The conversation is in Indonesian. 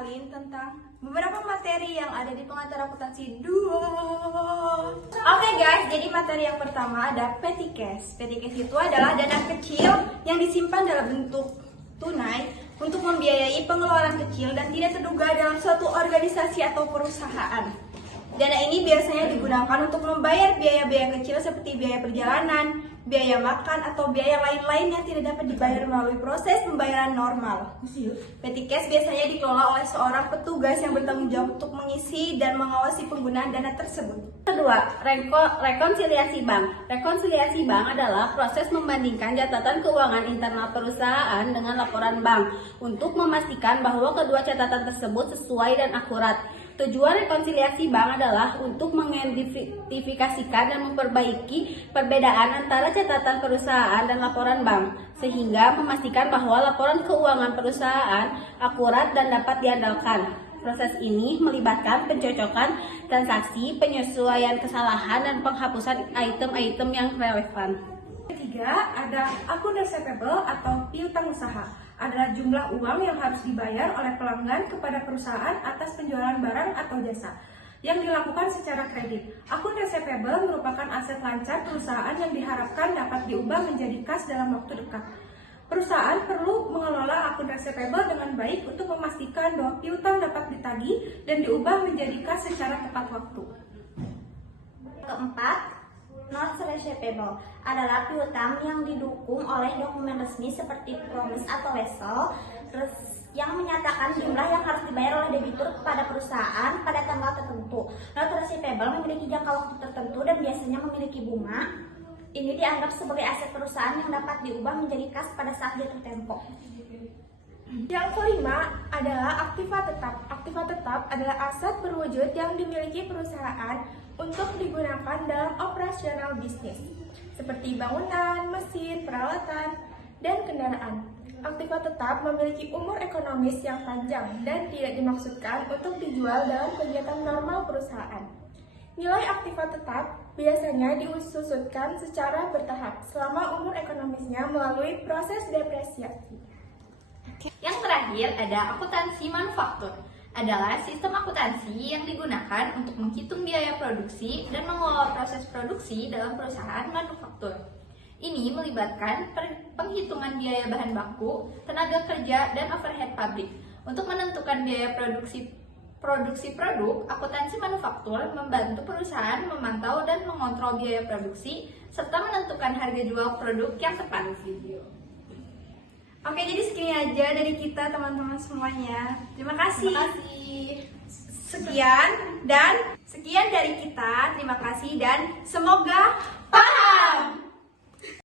kenalin tentang beberapa materi yang ada di pengantar akuntansi 2. Oke guys, jadi materi yang pertama ada petty cash. Petty cash itu adalah dana kecil yang disimpan dalam bentuk tunai untuk membiayai pengeluaran kecil dan tidak terduga dalam suatu organisasi atau perusahaan. Dana ini biasanya digunakan untuk membayar biaya-biaya kecil seperti biaya perjalanan, biaya makan, atau biaya lain-lain yang tidak dapat dibayar melalui proses pembayaran normal. Petty cash biasanya dikelola oleh seorang petugas yang bertanggung jawab untuk mengisi dan mengawasi penggunaan dana tersebut. Kedua, rekonsiliasi bank. Rekonsiliasi bank adalah proses membandingkan catatan keuangan internal perusahaan dengan laporan bank untuk memastikan bahwa kedua catatan tersebut sesuai dan akurat. Tujuan rekonsiliasi bank adalah untuk mengidentifikasikan dan memperbaiki perbedaan antara catatan perusahaan dan laporan bank, sehingga memastikan bahwa laporan keuangan perusahaan akurat dan dapat diandalkan. Proses ini melibatkan pencocokan transaksi, penyesuaian kesalahan, dan penghapusan item-item yang relevan. Ketiga, ada akun receivable atau piutang usaha. Adalah jumlah uang yang harus dibayar oleh pelanggan kepada perusahaan atas penjualan barang atau jasa yang dilakukan secara kredit. Akun receivable merupakan aset lancar perusahaan yang diharapkan dapat diubah menjadi kas dalam waktu dekat. Perusahaan perlu mengelola akun receivable dengan baik untuk memastikan bahwa piutang dapat ditagih dan diubah menjadi kas secara tepat waktu. Keempat, not receivable adalah piutang yang didukung oleh dokumen resmi seperti promise atau wesel yang menyatakan jumlah yang harus dibayar oleh debitur kepada perusahaan pada tanggal tertentu. Not receivable memiliki jangka waktu tertentu dan biasanya memiliki bunga. Ini dianggap sebagai aset perusahaan yang dapat diubah menjadi kas pada saat jatuh tempo. Yang kelima adalah aktiva tetap. Aktiva tetap adalah aset berwujud yang dimiliki perusahaan untuk digunakan dalam operasional bisnis, seperti bangunan, mesin, peralatan, dan kendaraan. Aktiva tetap memiliki umur ekonomis yang panjang dan tidak dimaksudkan untuk dijual dalam kegiatan normal perusahaan. Nilai aktiva tetap biasanya disusutkan secara bertahap selama umur ekonomisnya melalui proses depresiasi. Yang terakhir ada akuntansi manufaktur. Adalah sistem akuntansi yang digunakan untuk menghitung biaya produksi dan mengelola proses produksi dalam perusahaan manufaktur. Ini melibatkan penghitungan biaya bahan baku, tenaga kerja, dan overhead pabrik. Untuk menentukan biaya produksi produk, akuntansi manufaktur membantu perusahaan memantau dan mengontrol biaya produksi serta menentukan harga jual produk yang tepat. Oke, jadi segini aja dari kita teman-teman semuanya. Terima kasih. Sekian dari kita. Terima kasih dan semoga